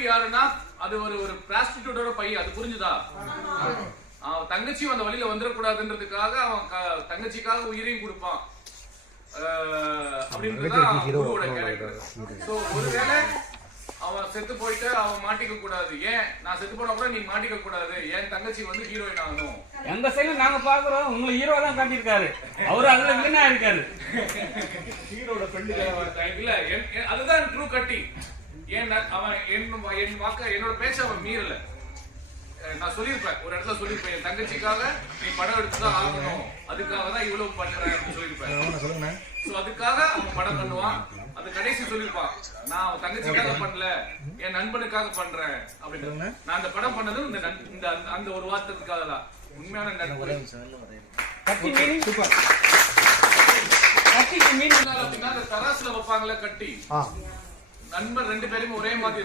கூலி யாருன்னா அது ஒரு பிராஸ்டிடியூட்டோட பையன், அது புரிஞ்சுதா? அவன் தங்கச்சியும் அந்த வழியில வந்துடக்கூடாதுன்றதுக்காக அவன் தங்கச்சிக்காக உயிரையும் கொடுப்பான் அப்படின்றதுதான் குருவோட கேரக்டர். சோ ஒருவேளை அவன் செத்து போயிட்டு அவன் மாட்டிக்க கூடாது. ஏன் நான் செத்து போனா கூட நீ மாட்டிக்க கூடாது, என் தங்கச்சி வந்து ஹீரோயின் ஆகணும். எங்க சைடுல நாங்க பாக்குறோம், உங்களை ஹீரோ தான் காட்டியிருக்காரு, அவரு அதுல வில்லனா இருக்காரு. ஹீரோட ஃப்ரெண்ட் இல்ல, அதுதான் ட்ரூ கட்டி. ஏன் அவன் என்னோட பேச்ச அவன் மீறல. நான் சொல்லியிருப்பேன், ஒரு இடத்துல சொல்லியிருப்பேன், என் தங்கச்சிக்காக நீ படம் எடுத்துதான் ஆகணும், அதுக்காக தான் இவ்வளவு பண்றேன் அப்படின்னு சொல்லியிருப்பேன். சோ அதுக்காக அவன் படம் பண்ணுவான். அது கடைசி சொல்லியிருப்பான், நான் அவன் தங்கச்சிக்காக பண்ணல, என் நண்பனுக்காக பண்றேன் அப்படின்னு. நான் அந்த படம் பண்ணது இந்த அந்த ஒரு வார்த்தைக்காக தான். உண்மையான நண்பன் அப்படின்னா அந்த தராசுல வைப்பாங்கல்ல கட்டி, நண்பர் ரெண்டு பேரும் ஒரே மாதிரி